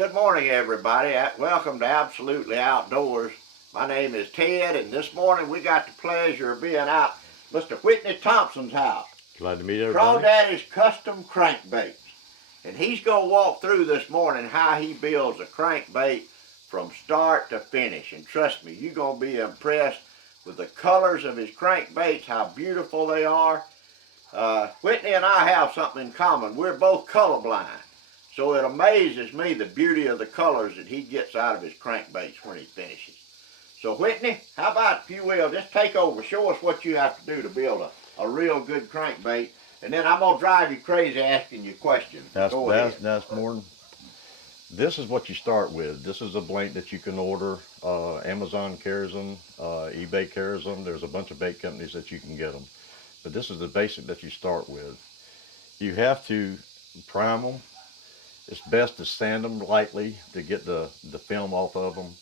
Good morning, everybody. Welcome to Absolutely Outdoors. My name is Ted, and this morning we got the pleasure of being out Mr. Whitney Thompson's house. Glad to meet everybody. Crawdaddy's Custom Crankbaits. And he's going to walk through this morning how he builds a crankbait from start to finish. And trust me, you're going to be impressed with the colors of his crankbaits, how beautiful they are. Whitney and I have something in common. We're both colorblind. So it amazes me the beauty of the colors that he gets out of his crankbaits when he finishes. So Whitney, how about if you will, just take over, show us what you have to do to build a real good crankbait, and then I'm going to drive you crazy asking you questions. That's more. This is what you start with. This is a blank that you can order. Amazon carries them, eBay carries them. There's a bunch of bait companies that you can get them. But this is the basic that you start with. You have to prime them. It's best to sand them lightly to get the film off of them.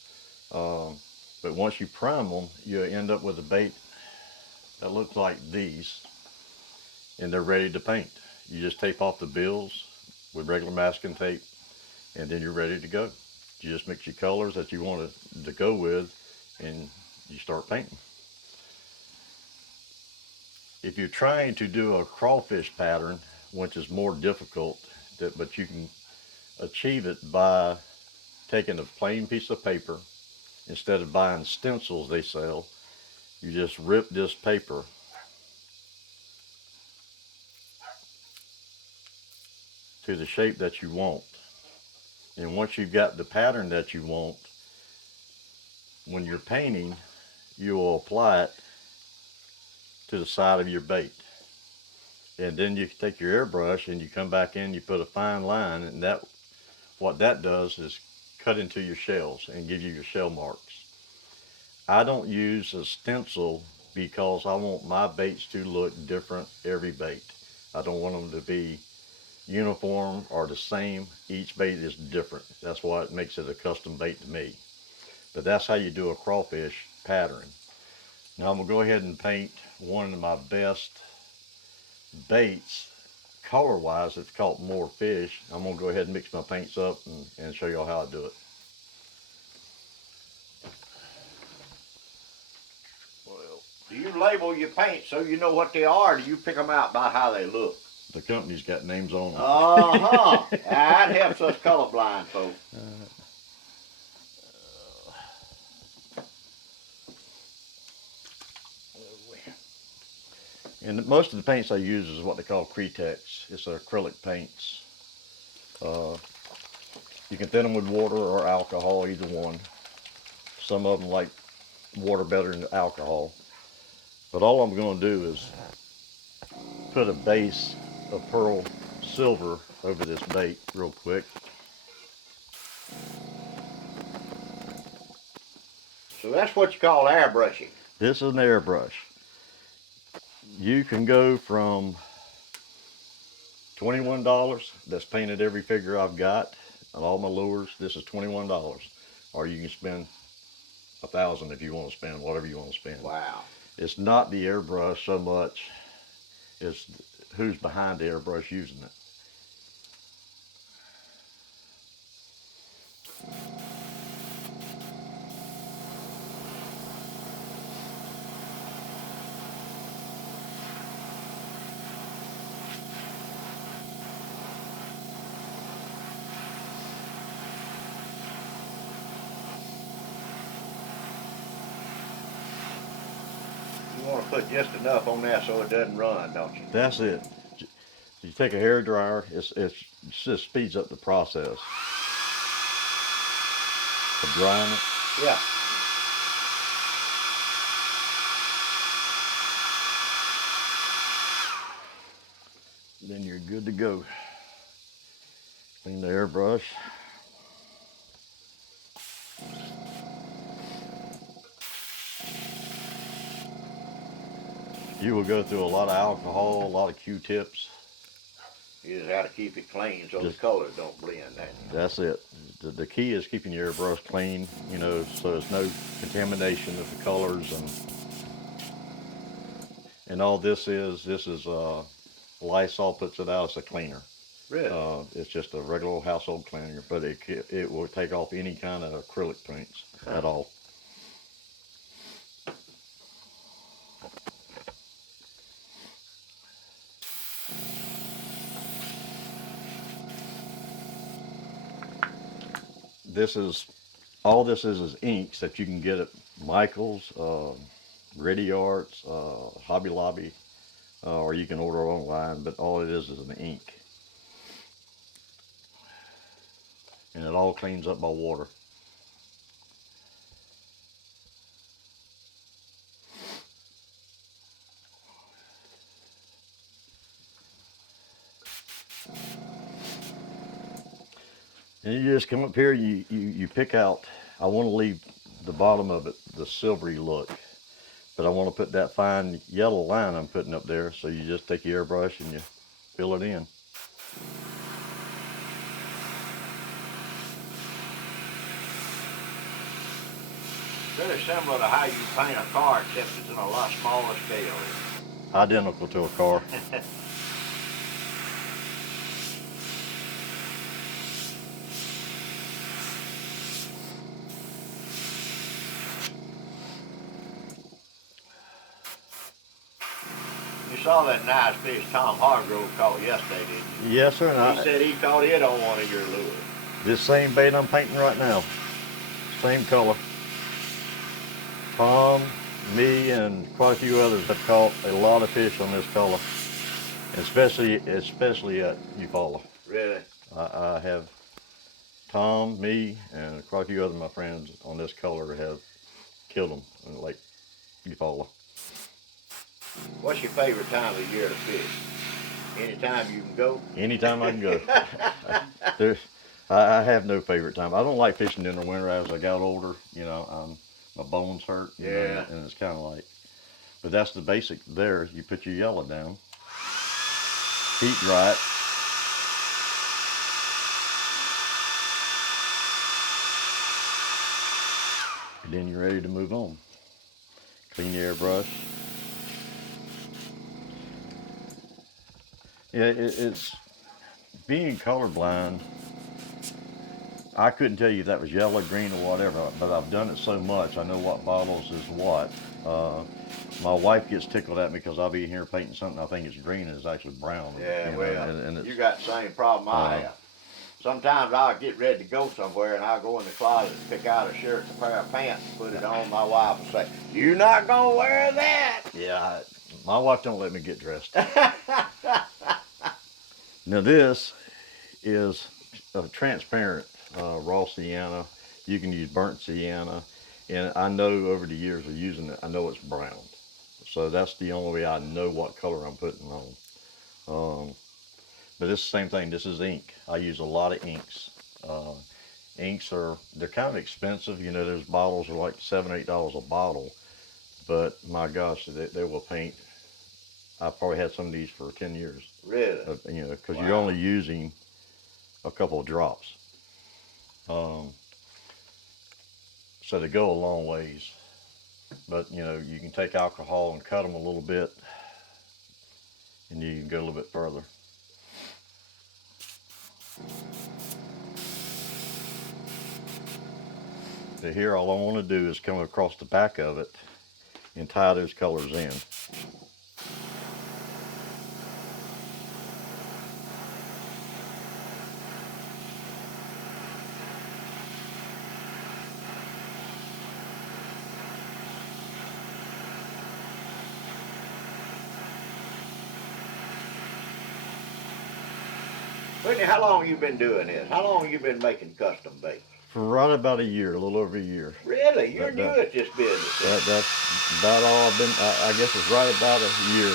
But once you prime them, you end up with a bait that looks like these, and they're ready to paint. You just tape off the bills with regular masking tape, and then you're ready to go. You just mix your colors that you want to go with, and you start painting. If you're trying to do a crawfish pattern, which is more difficult, but you can achieve it by taking a plain piece of paper. Instead of buying stencils they sell, you just rip this paper to the shape that you want. And once you've got the pattern that you want, when you're painting, you will apply it to the side of your bait. And then you take your airbrush and you come back in, you put a fine line, and what that does is cut into your shells and give you your shell marks. I don't use a stencil because I want my baits to look different every bait. I don't want them to be uniform or the same. Each bait is different. That's why it makes it a custom bait to me. But that's how you do a crawfish pattern. Now I'm going to go ahead and paint one of my best baits. Color-wise, it's called More Fish. I'm going to go ahead and mix my paints up and show y'all how I do it. Well, do you label your paints so you know what they are, or do you pick them out by how they look? The company's got names on them. That helps us colorblind folks. And most of the paints I use is what they call Cretex. It's acrylic paints. You can thin them with water or alcohol, either one. Some of them like water better than alcohol. But all I'm going to do is put a base of pearl silver over this bait real quick. So that's what you call airbrushing. This is an airbrush. You can go from $21, that's painted every figure I've got on all my lures. This is $21. Or you can spend $1,000 if you want to spend whatever you want to spend. Wow. It's not the airbrush so much, it's who's behind the airbrush using it. You want to put just enough on there so it doesn't run, don't you? That's it. You take a hair dryer, it just speeds up the process of drying it. Yeah. Then you're good to go. Clean the airbrush. You will go through a lot of alcohol, a lot of Q-tips. You just have to keep it clean so the colors don't blend. That's it. The key is keeping your airbrush clean, you know, so there's no contamination of the colors and all this is Lysol puts it out as a cleaner. Really? It's just a regular old household cleaner, but it will take off any kind of acrylic paints at all. This is all this is inks that you can get at Michael's, Ready Arts, Hobby Lobby, or you can order online. But all it is an ink, and it all cleans up by water. And you just come up here, you pick out, I want to leave the bottom of it the silvery look, but I want to put that fine yellow line I'm putting up there, so you just take your airbrush and you fill it in. Very similar to how you paint a car, except it's in a lot smaller scale. Identical to a car. You saw that nice fish Tom Hargrove caught yesterday, didn't you? Yes, sir. He said he caught it on one of your lures. This same bait I'm painting right now, same color. Tom, me, and quite a few others have caught a lot of fish on this color, especially at Eufaula. Really? I have Tom, me, and quite a few other of my friends on this color have killed them in Lake Eufaula. What's your favorite time of the year to fish? Anytime you can go? Anytime I can go. I have no favorite time. I don't like fishing in the winter. As I got older, my bones hurt. Yeah. And it's kind of like, but that's the basic there. You put your yellow down, heat dry it. And then you're ready to move on. Clean your airbrush. Yeah, it's being colorblind. I couldn't tell you if that was yellow, green, or whatever, but I've done it so much, I know what bottles is what. My wife gets tickled at me because I'll be here painting something I think it's green and it's actually brown. Yeah, and you got the same problem I have. Sometimes I'll get ready to go somewhere and I'll go in the closet and pick out a shirt and a pair of pants and put it on. My wife will say, "You're not going to wear that." Yeah, my wife don't let me get dressed. Now this is a transparent Raw Sienna. You can use burnt sienna, and I know over the years of using it, I know it's brown. So that's the only way I know what color I'm putting on. But it's the same thing. This is ink. I use a lot of inks. Inks they're kind of expensive. There's bottles that are like $7, $8 a bottle, but my gosh, they will paint. I've probably had some of these for 10 years. Really? Because you're only using a couple of drops. So they go a long ways. But, you can take alcohol and cut them a little bit, and you can go a little bit further. So here, all I want to do is come across the back of it and tie those colors in. Whitney, how long have you been doing this? How long have you been making custom baits? For right about a year, a little over a year. Really? You're new at this business. That's about all I've been. I guess it's right about a year.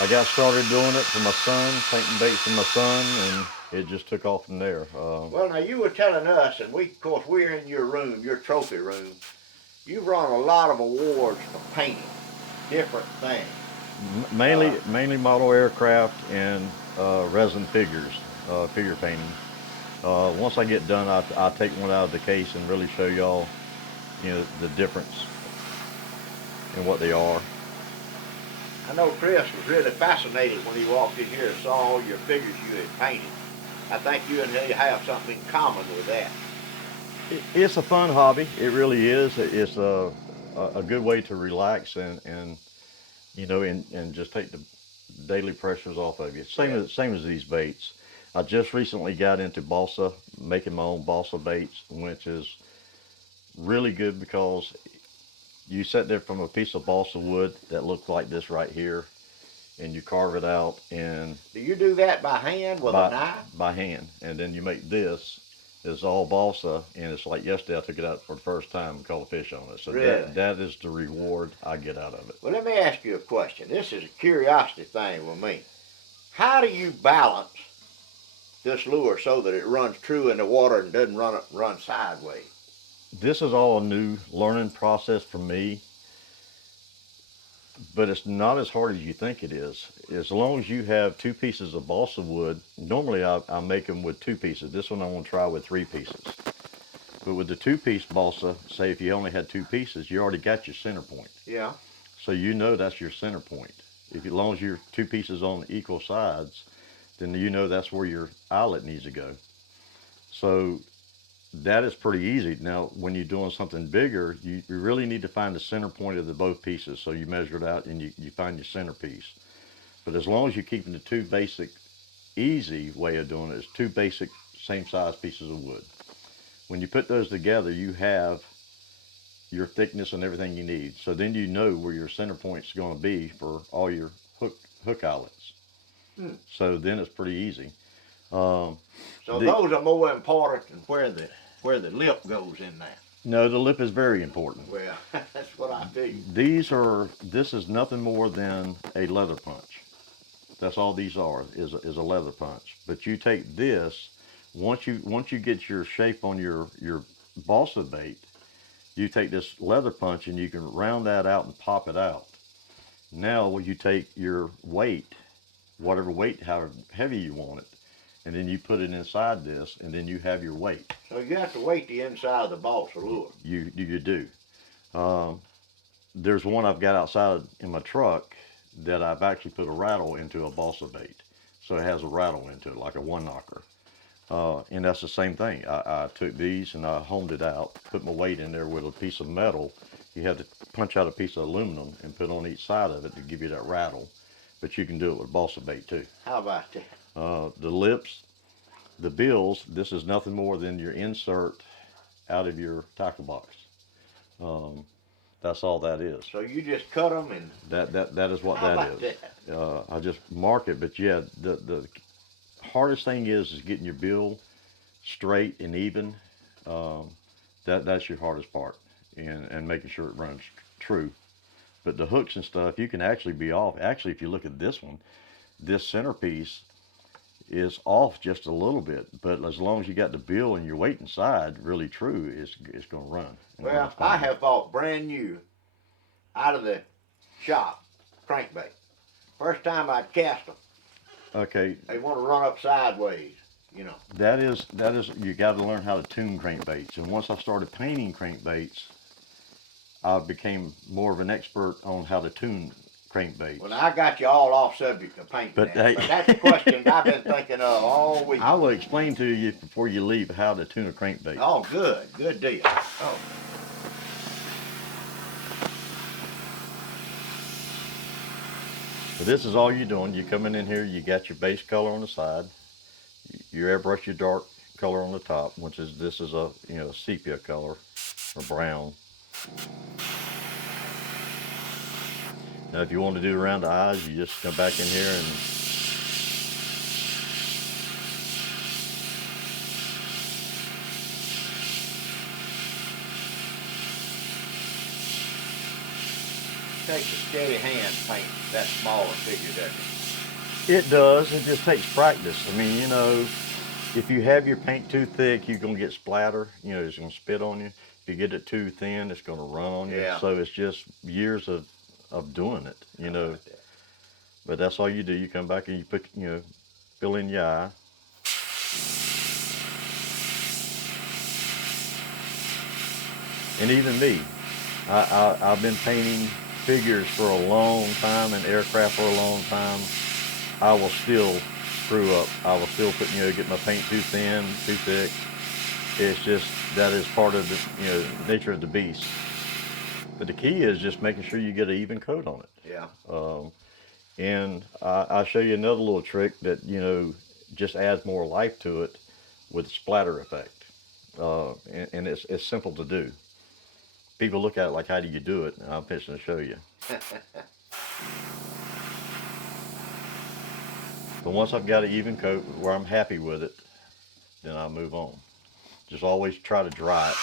I got started doing it for my son, painting baits for my son, and it just took off from there. Well, now you were telling us, and of course, we're in your room, your trophy room. You've run a lot of awards for painting different things. Mainly model aircraft and resin figures, figure painting. Once I get done, I'll take one out of the case and really show y'all, the difference in what they are. I know Chris was really fascinated when he walked in here and saw all your figures you had painted. I think you and he have something in common with that. It's a fun hobby. It really is. It's a good way to relax and and just take the daily pressures off of you. Yeah. Same as these baits. I just recently got into balsa, making my own balsa baits, which is really good because you set there from a piece of balsa wood that looks like this right here, and you carve it out and Do you do that by hand with a knife? by hand, and then you make this. It's all balsa, and it's like yesterday I took it out for the first time and caught a fish on it. So Really? that is the reward I get out of it. Well, let me ask you a question. This is a curiosity thing with me. How do you balance this lure so that it runs true in the water and doesn't run sideways? This is all a new learning process for me, but it's not as hard as you think it is. As long as you have two pieces of balsa wood, normally I make them with two pieces. This one I want to try with three pieces. But with the two-piece balsa, say if you only had two pieces, you already got your center point. Yeah. So you know that's your center point. As long as you're two pieces on equal sides, then you know that's where your eyelet needs to go. So that is pretty easy. Now, when you're doing something bigger, you really need to find the center point of the both pieces. So you measure it out and you find your center piece. But as long as you're keeping the two basic, easy way of doing it is two basic same size pieces of wood. When you put those together, you have your thickness and everything you need. So then you know where your center point's going to be for all your hook eyelets. So then it's pretty easy. So those are more important than where the lip goes in that. No, the lip is very important. Well, that's what I figured. This is nothing more than a leather punch. That's all these are, is a leather punch. But you take this, once you get your shape on your balsa bait, you take this leather punch and you can round that out and pop it out. Now when you take your weight, whatever weight, however heavy you want it, and then you put it inside this, and then you have your weight. So you have to weight the inside of the balsa lure. You do. There's one I've got outside in my truck that I've actually put a rattle into a balsa bait. So it has a rattle into it, like a one knocker. And that's the same thing. I took these and I homed it out, put my weight in there with a piece of metal. You have to punch out a piece of aluminum and put on each side of it to give you that rattle. But you can do it with balsa bait too. How about that? The lips, the bills, this is nothing more than your insert out of your tackle box. That's all that is. So you just cut them and... That is what that is. That? I just mark it, but yeah, the hardest thing is getting your bill straight and even. That's your hardest part, and making sure it runs true. But the hooks and stuff, you can actually be off. Actually, if you look at this one, this centerpiece is off just a little bit, but as long as you got the bill and your weight inside really true, it's going to run. Well, I have bought brand new out of the shop crankbait. First time I cast them. Okay. They want to run up sideways, you know. That is you got to learn how to tune crankbaits, and once I started painting crankbaits, I became more of an expert on how to tune crankbaits. Well, I got you all off subject of painting, But but that's a question I've been thinking of all week. I will explain to you before you leave how to tune a crankbait. Oh, good deal. Oh. So this is all you're doing. You're coming in here, you got your base color on the side, you airbrush your dark color on the top, which is, this is a sepia color or brown. Now if you want to do around the eyes, you just come back in here and Takes a steady hand to paint that smaller figure, doesn't it? it does. It just takes practice. I mean, if you have your paint too thick, you're gonna get splatter. It's gonna spit on you. If you get it too thin, it's gonna run on you. Yeah. So it's just years of doing it, Like that. But that's all you do. You come back and you put, fill in your eye. And even me, I've been painting figures for a long time and aircraft for a long time, I will still screw up. I will still put, get my paint too thin, too thick. It's just, that is part of the, nature of the beast. But the key is just making sure you get an even coat on it. Yeah. And I'll show you another little trick that, just adds more life to it with splatter effect. And it's simple to do. People look at it like, how do you do it? And I'm fixing to show you. But once I've got an even coat where I'm happy with it, then I'll move on. Just always try to dry it.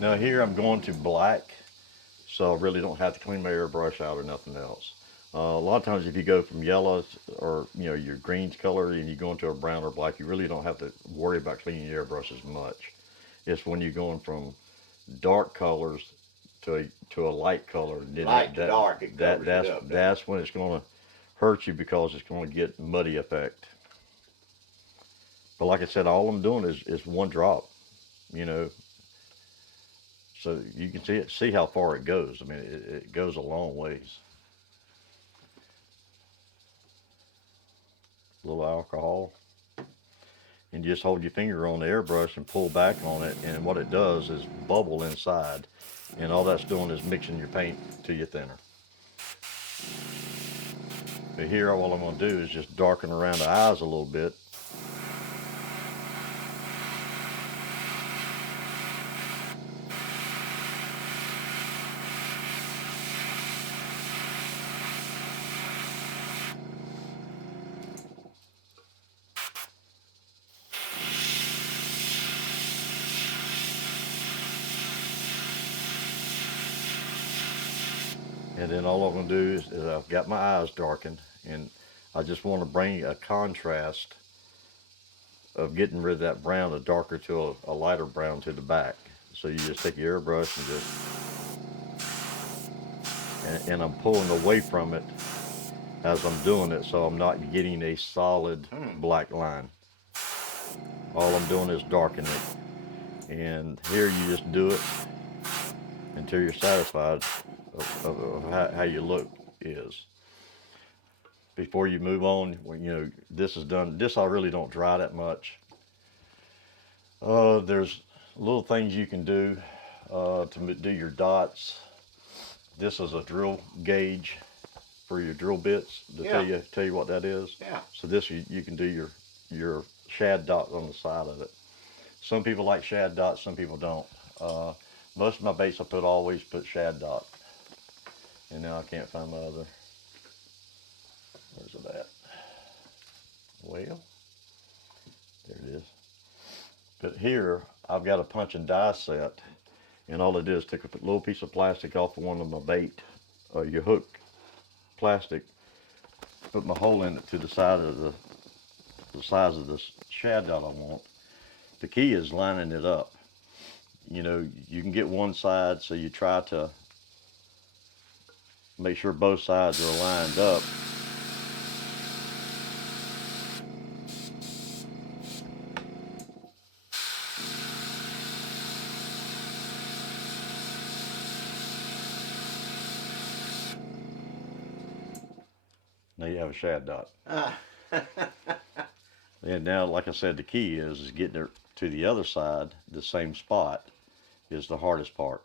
Now here I'm going to black, so I really don't have to clean my airbrush out or nothing else. A lot of times if you go from yellow or your greens color and you go into a brown or black, you really don't have to worry about cleaning your airbrush as much. It's when you're going from dark colors to a light color. Light to dark, it covers it up. That's when it's going to hurt you, because it's going to get muddy effect. But like I said, all I'm doing is one drop, So you can see how far it goes. I mean, it goes a long ways. A little alcohol. And you just hold your finger on the airbrush and pull back on it, and what it does is bubble inside. And all that's doing is mixing your paint to your thinner. But here, all I'm going to do is just darken around the eyes a little bit. And then all I'm going to do is I've got my eyes darkened, and I just want to bring a contrast of getting rid of that brown, a darker to a lighter brown to the back. So you just take your airbrush and and I'm pulling away from it as I'm doing it, so I'm not getting a solid black line. All I'm doing is darken it. And here you just do it until you're satisfied of how your look is. Before you move on, when this is done, this I really don't dry that much. There's little things you can do to do your dots. This is a drill gauge for your drill bits to tell you what that is. Yeah. So this you can do your shad dot on the side of it. Some people like shad dots, some people don't. Most of my baits I always put shad dot. And now I can't find my other. Where's it at? Well, there it is. But here I've got a punch and die set, and all I did is take a little piece of plastic off of one of my bait, your hook plastic, put my hole in it to the side of the size of this shad dot I want. The key is lining it up. You can get one side, so you try to make sure both sides are lined up. Now you have a shad dot. And now, like I said, the key is getting it to the other side, the same spot, is the hardest part.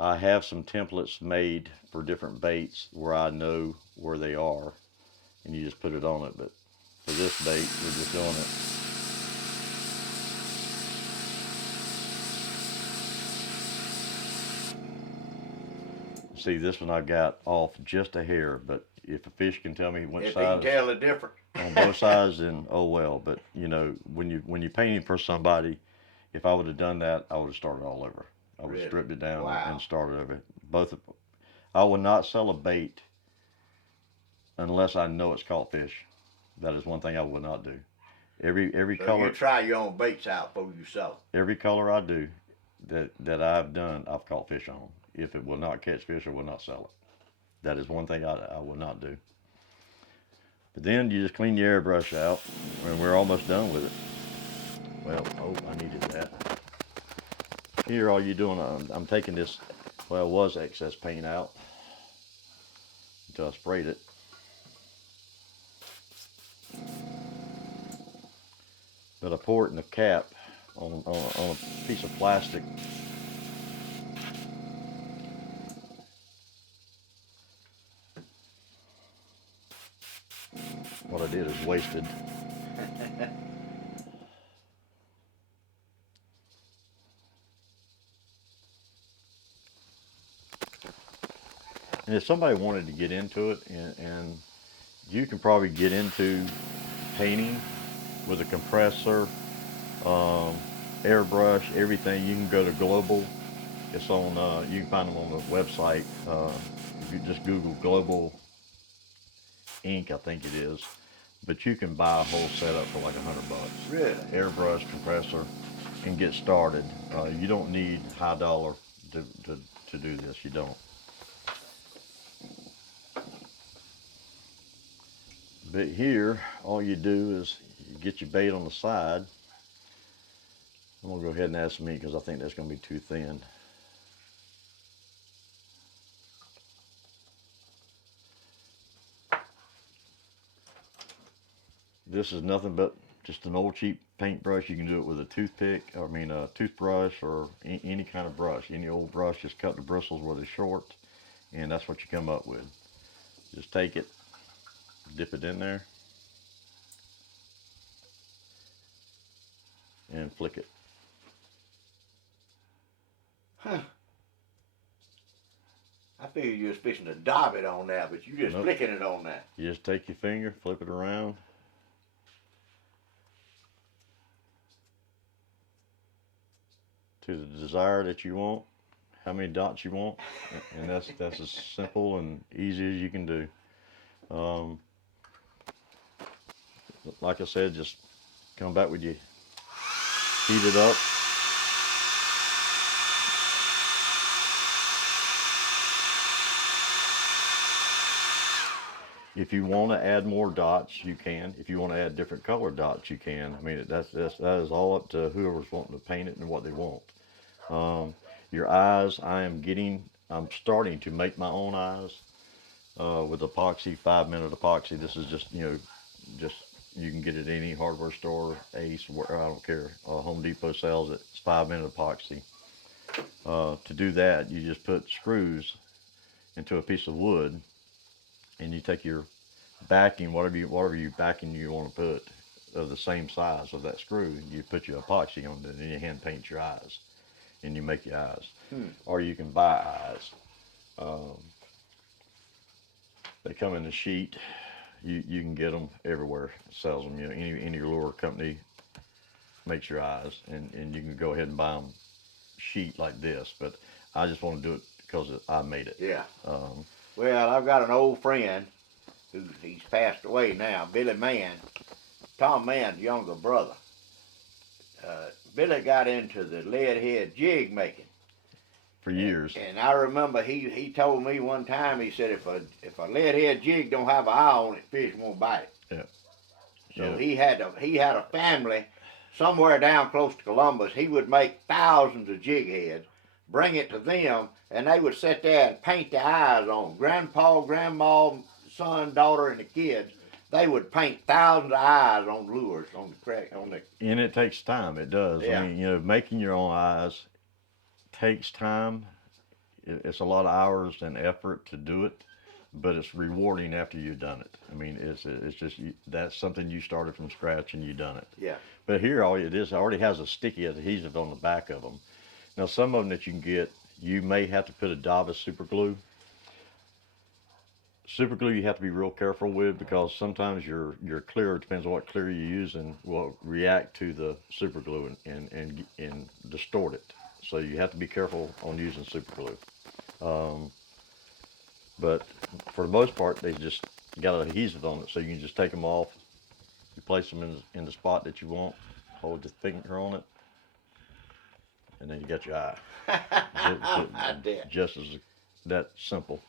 I have some templates made for different baits where I know where they are, and you just put it on it. But for this bait, we're just doing it. See, this one I got off just a hair, but if a fish can tell me which side, if he can tell the difference on both sides, then oh well. But when you're painting for somebody, if I would have done that, I would have started all over. I would have stripped it down and started over. I would not sell a bait unless I know it's caught fish. That is one thing I would not do. Every so color. You try your own baits out before you sell. Every color I do that I've done, I've caught fish on. if it will not catch fish, I will not sell it. That is one thing I will not do. But then you just clean your airbrush out, and we're almost done with it. Well, oh, I needed that. Here, all you're doing, I'm taking this, well, it was excess paint out until I sprayed it. But I pour it in the cap on a piece of plastic. What I did is wasted. And if somebody wanted to get into it, and you can probably get into painting with a compressor, airbrush, everything. You can go to Global. It's on, you can find them on the website. If you just Google Global Ink, I think it is. But you can buy a whole setup for like $100. Really? Airbrush, compressor, and get started. You don't need high dollar to do this. You don't. But here, all you do is you get your bait on the side. I'm gonna go ahead and add some ink because I think that's gonna be too thin. This is nothing but just an old cheap paintbrush. You can do it with a toothpick, a toothbrush, or any kind of brush. Any old brush, just cut the bristles where they're short, and that's what you come up with. Just take it, dip it in there, and flick it. Huh. I figured you was fixing to daub it on that, but you just Nope. flicking it on that. You just take your finger, flip it around. To the desire that you want, how many dots you want, and that's as simple and easy as you can do. Like I said, just come back with you, heat it up. If you want to add more dots, you can. If you want to add different color dots, you can. I mean, that is all up to whoever's wanting to paint it and what they want. Your eyes, I'm starting to make my own eyes with epoxy, 5-minute epoxy. This is just, you can get it at any hardware store, Ace, where, I don't care. Home Depot sells it. It's 5-minute epoxy. To do that, you just put screws into a piece of wood, and you take your backing, whatever you backing you want to put, of the same size of that screw. You put your epoxy on it, and you hand paint your eyes, and you make your eyes. Or you can buy eyes. They come in a sheet. You can get them everywhere. It sells them. Any lure company makes your eyes, and you can go ahead and buy them sheet like this. But I just want to do it because I made it. Yeah. Well, I've got an old friend he's passed away now, Billy Mann, Tom Mann's younger brother. Billy got into the lead head jig making For years. and I remember he told me one time, he said if a lead head jig don't have an eye on it, fish won't bite it. Yeah. So he had a family somewhere down close to Columbus. He would make thousands of jig heads, bring it to them, and they would sit there and paint the eyes on grandpa, grandma, son, daughter, and the kids. They would paint thousands of eyes on lures on the crack on the. And it takes time. It does. Yeah. I mean, making your own eyes takes time. It's a lot of hours and effort to do it, but it's rewarding after you've done it. I mean, it's just that's something you started from scratch and you've done it. Yeah. But here, all it is, it already has a sticky adhesive on the back of them. Now, some of them that you can get, you may have to put a dab of super glue. Super glue you have to be real careful with, because sometimes your clear, depends on what clear you're using, will react to the super glue and distort it. So you have to be careful on using super glue. But for the most part, they just got an adhesive on it, so you can just take them off, you place them in the spot that you want, hold the finger on it, and then you got your eye. That. Just as that simple.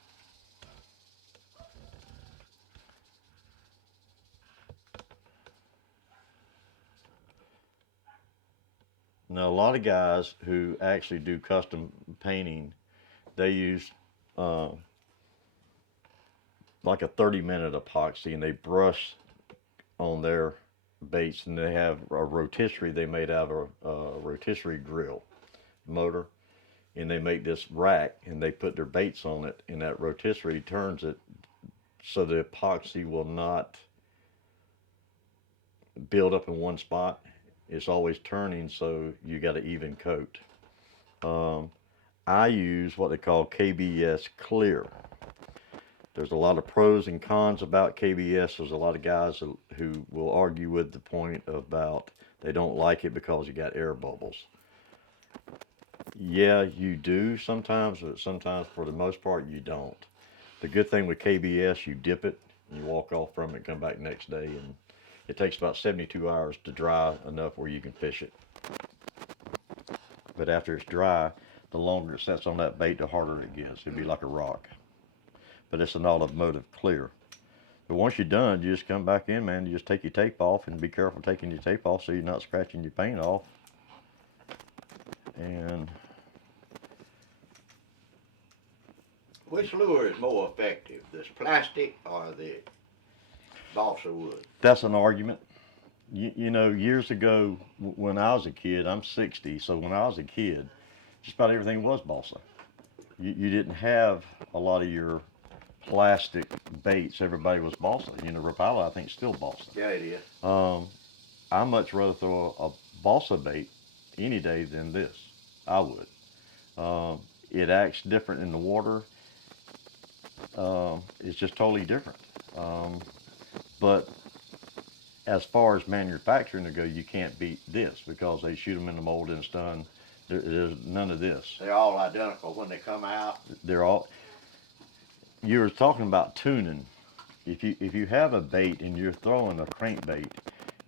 Now, a lot of guys who actually do custom painting, they use like a 30-minute epoxy, and they brush on their baits, and they have a rotisserie they made out of a rotisserie grill motor, and they make this rack, and they put their baits on it, and that rotisserie turns it so the epoxy will not build up in one spot. It's always turning, so you got an even coat. I use what they call KBS Clear. There's a lot of pros and cons about KBS. There's a lot of guys who will argue with the point about they don't like it because you got air bubbles. Yeah, you do sometimes, but sometimes for the most part you don't. The good thing with KBS, you dip it, and you walk off from it, come back next day, and it takes about 72 hours to dry enough where you can fish it. But after it's dry, the longer it sits on that bait, the harder it gets. It'd be like a rock. But it's an automotive clear. But once you're done, you just come back in, man. You just take your tape off, and be careful taking your tape off so you're not scratching your paint off. And which lure is more effective, this plastic or the balsa wood? that's an argument. You know, years ago when I was a kid, I'm 60, so when I was a kid, just about everything was balsa. You didn't have a lot of your plastic baits. Everybody was balsa. You know, Rapala, I think, is still balsa. Yeah, it is. I much rather throw a balsa bait any day than this. I would. It acts different in the water. It's just totally different. But as far as manufacturing to go, you can't beat this because they shoot them in the mold and it's done. There's none of this. They're all identical when they come out. They're all. You were talking about tuning. If you have a bait and you're throwing a crankbait,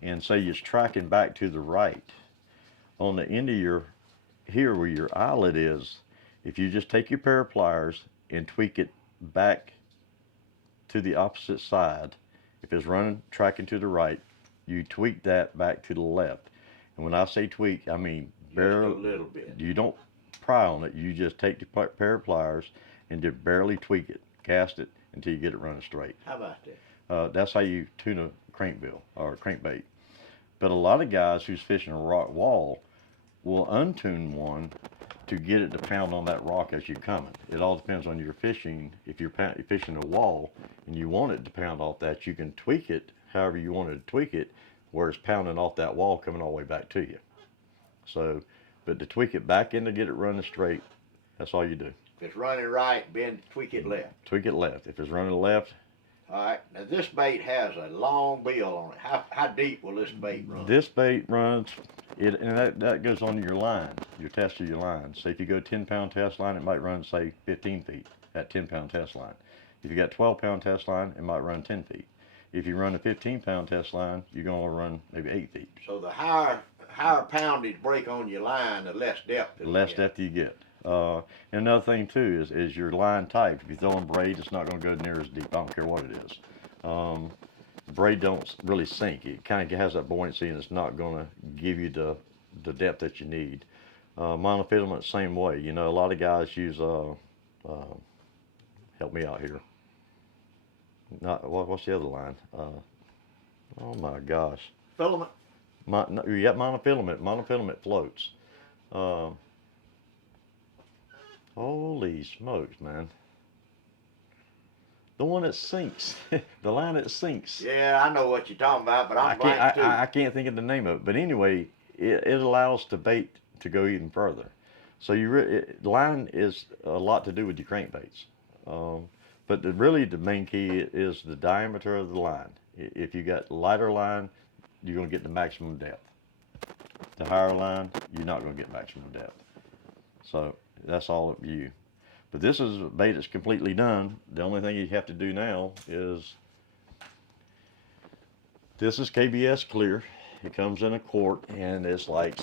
and say it's tracking back to the right, on the end of your here where your eyelet is, if you just take your pair of pliers and tweak it back to the opposite side, if it's running tracking to the right, you tweak that back to the left. And when I say tweak, I mean barely. Just a little bit. You don't pry on it. You just take the pair of pliers and just barely tweak it, cast it until you get it running straight. How about that? That's how you tune a crankbill or a crankbait. But a lot of guys who's fishing a rock wall will untune one to get it to pound on that rock as you're coming. It all depends on your fishing. If you're fishing a wall and you want it to pound off that, you can tweak it however you want to tweak it, where it's pounding off that wall coming all the way back to you. So, but to tweak it back in to get it running straight, that's all you do. If it's running right, tweak it left. Tweak it left. If it's running left. All right. Now this bait has a long bill on it. How deep will this bait run? This bait runs, and that goes on your line, your test of your line. So if you go 10-pound test line, it might run, say, 15 feet at 10-pound test line. If you got 12-pound test line, it might run 10 feet. If you run a 15-pound test line, you're going to run maybe 8 feet. So the higher poundage break on your line, the less depth. The less depth you get. And another thing too is your line type. If you throw in braid, it's not going to go near as deep. I don't care what it is. Braid don't really sink. It kind of has that buoyancy, and it's not going to give you the depth that you need. Monofilament, same way. You know, a lot of guys use help me out here. What's the other line? Oh my gosh. Filament. No, you got monofilament. Monofilament floats. Holy smokes, man. The one that sinks. The line that sinks. Yeah, I know what you're talking about, but I can't think of the name of it. But anyway, it allows the bait to go even further. So line is a lot to do with your crankbaits. But really the main key is the diameter of the line. If you got lighter line, you're going to get the maximum depth. The higher line, you're not going to get maximum depth. So that's all up to you. But this is a bait that's completely done. The only thing you have to do now is, this is KBS Clear. It comes in a quart, and it's like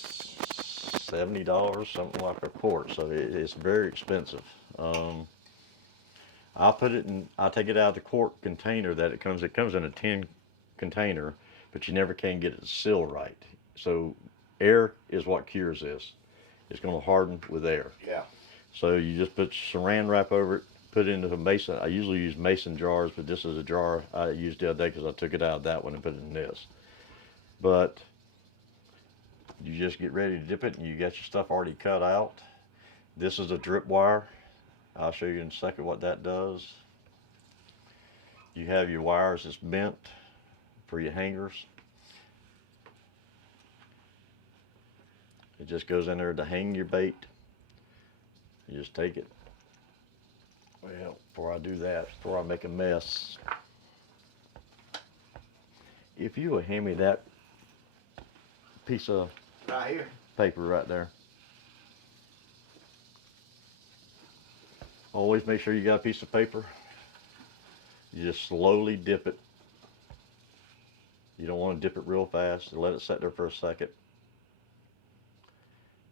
$70, something like a quart. So it's very expensive. I take it out of the quart container that it comes. It comes in a tin container, but you never can get it to seal right. So air is what cures this. It's going to harden with air. Yeah. So you just put saran wrap over it, put it into a mason. I usually use mason jars, but this is a jar I used the other day because I took it out of that one and put it in this. But you just get ready to dip it, and you got your stuff already cut out. This is a drip wire. I'll show you in a second what that does. You have your wires that's bent for your hangers. It just goes in there to hang your bait. You just take it. Well, before I do that, before I make a mess, if you will hand me that piece of Right here. paper right there. Always make sure you got a piece of paper. You just slowly dip it. You don't want to dip it real fast. Let it sit there for a second.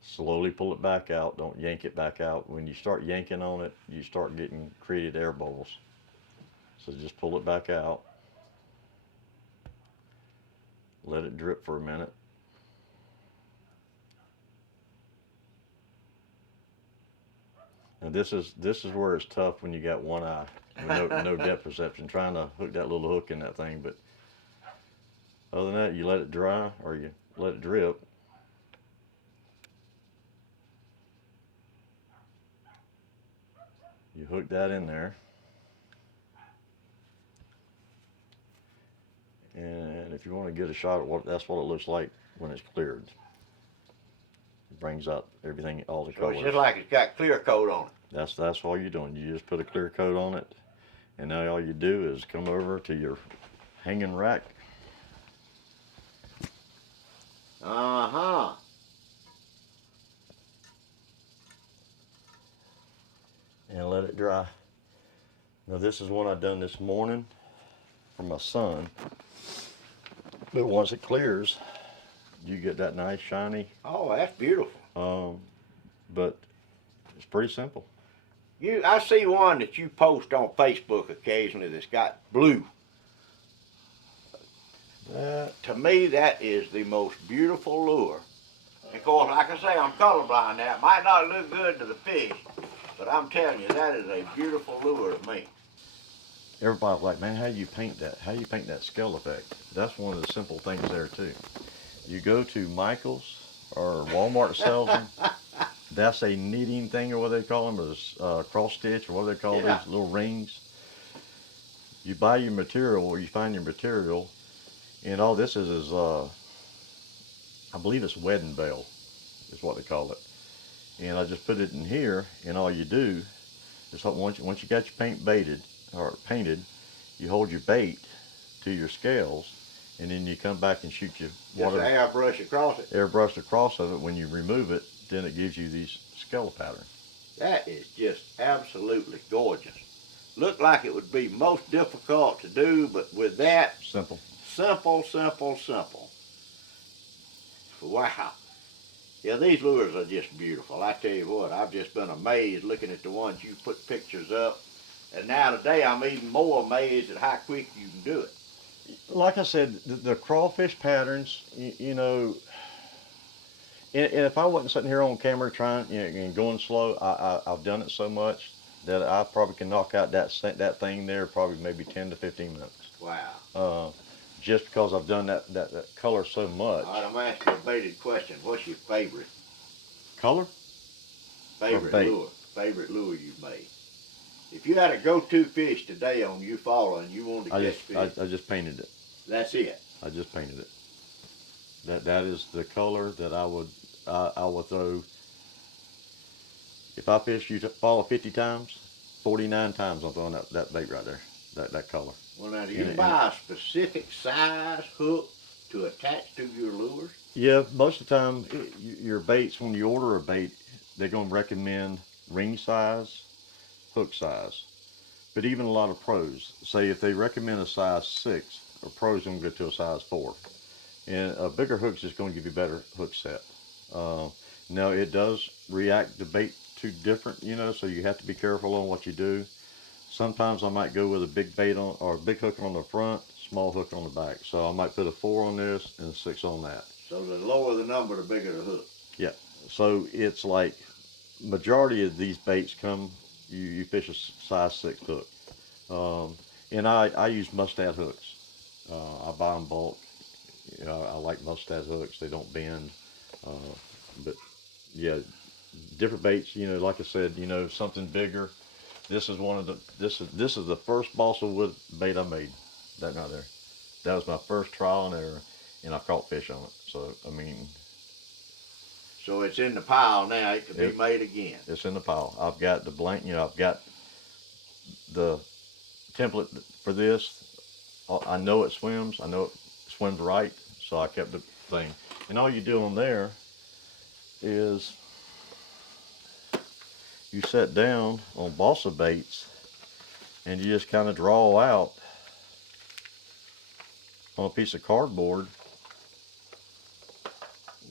Slowly pull it back out. Don't yank it back out. When you start yanking on it, you start getting created air bubbles. So just pull it back out. Let it drip for a minute. Now this is where it's tough when you got one eye, with no depth perception, trying to hook that little hook in that thing. But other than that, you let it dry or you let it drip. You hook that in there, and if you want to get a shot at that's what it looks like when it's cleared. It brings out everything, all the So colors. it's just like it's got clear coat on it. That's all you're doing. You just put a clear coat on it, and now all you do is come over to your hanging rack. Uh-huh. And let it dry. Now this is one I done this morning for my son. But once it clears, you get that nice shiny. Oh, that's beautiful. But it's pretty simple. I see one that you post on Facebook occasionally that's got blue. To me, that is the most beautiful lure. Of course, like I say, I'm colorblind now. It might not look good to the fish, but I'm telling you, that is a beautiful lure to me. Everybody's like, man, how do you paint that? How do you paint that scale effect? That's one of the simple things there too. You go to Michael's or Walmart sells them. That's a knitting thing, or what they call them, or cross stitch, or what they call these little rings. You buy your material, or you find your material, and all this is I believe it's wedding bell, is what they call it. And I just put it in here, and all you do is once you got your paint baited or painted, you hold your bait to your scales, and then you come back and shoot your water. Just airbrush across it. Airbrush across of it. When you remove it, then it gives you these scale patterns. That is just absolutely gorgeous. Looked like it would be most difficult to do, but with that, Simple. simple, simple, simple. Wow. Yeah, these lures are just beautiful. I tell you what, I've just been amazed looking at the ones you put pictures up. And now today I'm even more amazed at how quick you can do it. Like I said, the crawfish patterns, you know, and if I wasn't sitting here on camera trying, and going slow, I've done it so much that I probably can knock out that thing there probably maybe 10 to 15 minutes. Wow. Just because I've done that color so much. All right, I'm asking a baited question. What's your favorite? Color? Favorite lure. Favorite lure you made. If you had a go-to fish today on you following, you wanted to catch fish. I just painted it. That's it. I just painted it. That is the color that I would throw. If I fish you follow 50 times, 49 times I'm throwing that bait right there. That color. Well, now, do you buy a specific size hook to attach to your lures? Yeah, most of the time, your baits, when you order a bait, they're going to recommend ring size, hook size. But even a lot of pros, say if they recommend a size 6, a pro's going to go to a size 4. And a bigger hook's just going to give you a better hook set. Now it does react to bait to different, you know, so you have to be careful on what you do. Sometimes I might go with a big bait on, or a big hook on the front, small hook on the back. So I might put a 4 on this and a 6 on that. So the lower the number, the bigger the hook. Yeah. So it's like majority of these baits come, you fish a size 6 hook. And I use mustad hooks. I buy them bulk. You know, I like mustad hooks. They don't bend. But yeah, different baits. You know, like I said, you know, something bigger. This is one of the. This is the first balsa wood bait I made. That right there. That was my first trial and error, and I caught fish on it. So I mean. So it's in the pile now. It can be made again. It's in the pile. I've got the blank. You know, I've got the template for this. I know it swims. I know it swims right. So I kept the thing. And all you do on there is you set down on balsa baits and you just kind of draw out on a piece of cardboard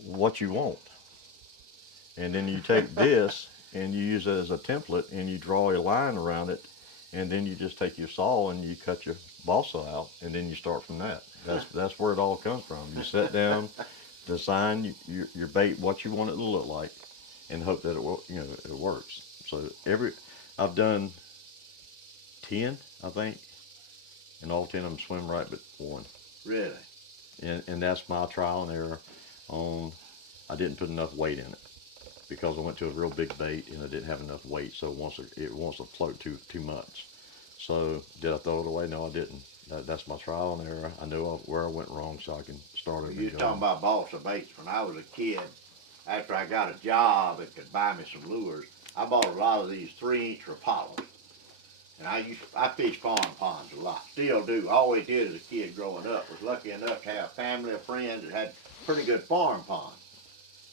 what you want. And then you take this and you use it as a template and you draw a line around it, and then you just take your saw and you cut your balsa out, and then you start from that. That's where it all comes from. You sit down, design your bait what you want it to look like, and hope that it works. So I've done 10, I think, and all 10 of them swim right but one. Really? And that's my trial and error on. I didn't put enough weight in it because I went to a real big bait and I didn't have enough weight, so it wants to float too much. So did I throw it away? No, I didn't. That's my trial and error. I know where I went wrong, so I can start over. You was talking about balsa baits. When I was a kid, after I got a job that could buy me some lures, I bought a lot of these 3-inch Rapalas. And I fished farm ponds a lot. Still do. Always did as a kid growing up. Was lucky enough to have a family of friends that had pretty good farm ponds.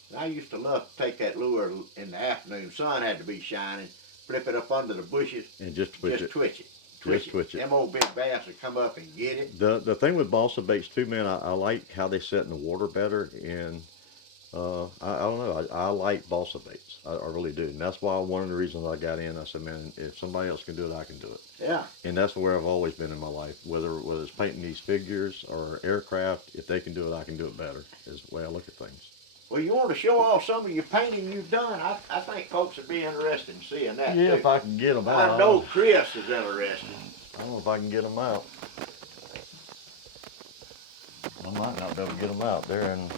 And I used to love to take that lure in the afternoon. Sun had to be shining. Flip it up under the bushes. And just twitch it. Twitch it. Them old big bass would come up and get it. The thing with balsa baits too, man, I like how they set in the water better. And I don't know. I like balsa baits. I really do. And that's why one of the reasons I got in. I said, man, if somebody else can do it, I can do it. Yeah. And that's where I've always been in my life. Whether it's painting these figures or aircraft, if they can do it, I can do it better. Is the way I look at things. Well, you want to show off some of your painting you've done. I think folks would be interested in seeing that. Yeah, too. if I can get them out. I know Chris is interested. I don't know if I can get them out. I might not be able to get them out there. And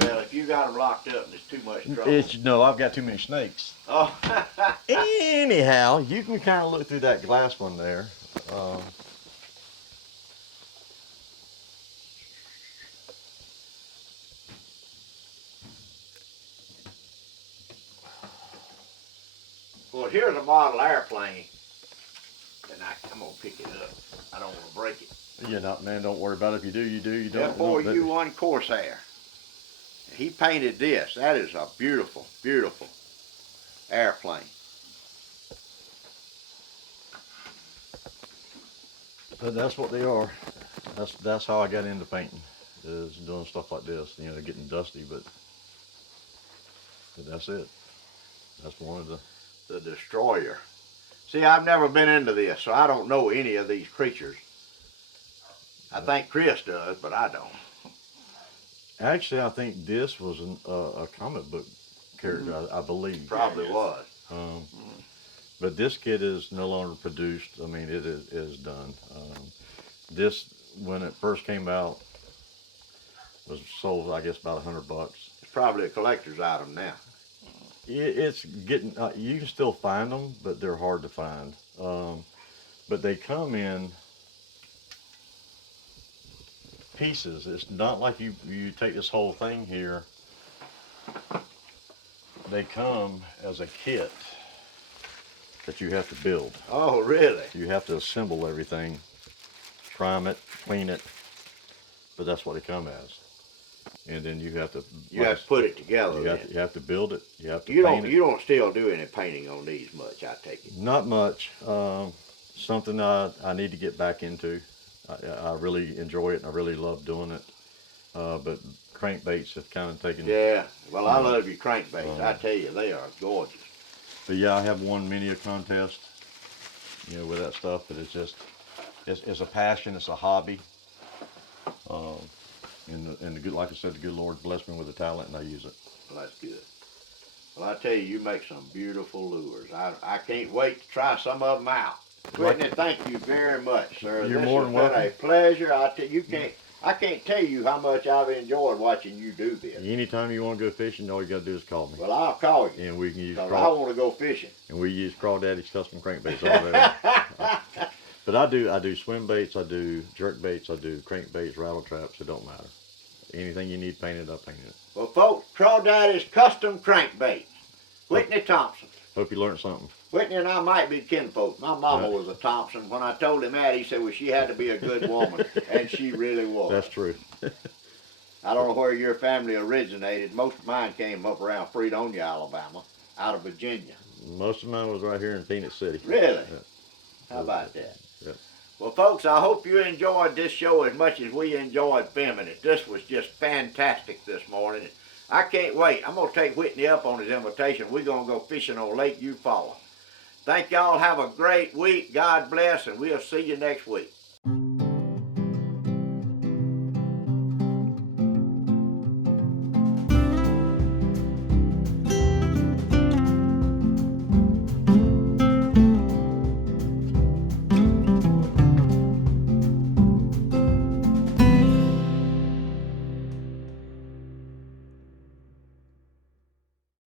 well, if you got them locked up, there's too much trouble. No, I've got too many snakes. Oh. Anyhow, you can kind of look through that glass one there. Well, here's a model airplane, and I'm gonna pick it up. I don't want to break it. Yeah, man, don't worry about it. If you do, you do. You don't. F4U1 Corsair. He painted this. That is a beautiful, beautiful airplane. But that's what they are. That's how I got into painting, is doing stuff like this. You know, getting dusty, but that's it. That's one of the Destroyer. See, I've never been into this, so I don't know any of these creatures. I think Chris does, but I don't. Actually, I think this was a comic book character, I believe. Probably was. But this kit is no longer produced. I mean, it is done. This, when it first came out, was sold, I guess, about $100. It's probably a collector's item now. It's getting, you can still find them, but they're hard to find. But they come in pieces. It's not like you take this whole thing here. They come as a kit that you have to build. Oh, really? You have to assemble everything, prime it, clean it, but that's what they come as. And then you have to put it together. You have to build it. You have to paint it. You don't still do any painting on these much, I take it. Not much. Something I need to get back into. I really enjoy it and I really love doing it. but crankbaits have kind of taken. Yeah, well, I love your crankbaits. I tell you, they are gorgeous. But yeah, I have won many a contest, with that stuff. But it's just, it's a passion. It's a hobby. And the good, like I said, the good Lord blessed me with a talent, and I use it. Well, that's good. Well, I tell you, you make some beautiful lures. I can't wait to try some of them out. Whitney, thank you very much, sir. You're more than welcome. This has been a pleasure. I can't tell you how much I've enjoyed watching you do this. Anytime you want to go fishing, all you got to do is call me. Well, I'll call you. And we can use I want to go fishing. And we use Crawdaddy's custom crankbaits all day. But I do swim baits, I do jerk baits, I do crankbaits, rattle traps. It don't matter. Anything you need painted, I paint it. Well, folks, Crawdaddy's custom crankbaits. Whitney Thompson. Hope you learned something. Whitney and I might be kinfolk. My mama was a Thompson. When I told him that, he said, well, she had to be a good woman. And she really was. That's true. I don't know where your family originated. Most of mine came up around Fredonia, Alabama, out of Virginia. Most of mine was right here in Phoenix City. Really? Yeah. How about that? Yep. Well, folks, I hope you enjoyed this show as much as we enjoyed filming it. This was just fantastic this morning. I can't wait. I'm going to take Whitney up on his invitation. We're going to go fishing on Lake Eufaula. Thank y'all. Have a great week. God bless, and we'll see you next week.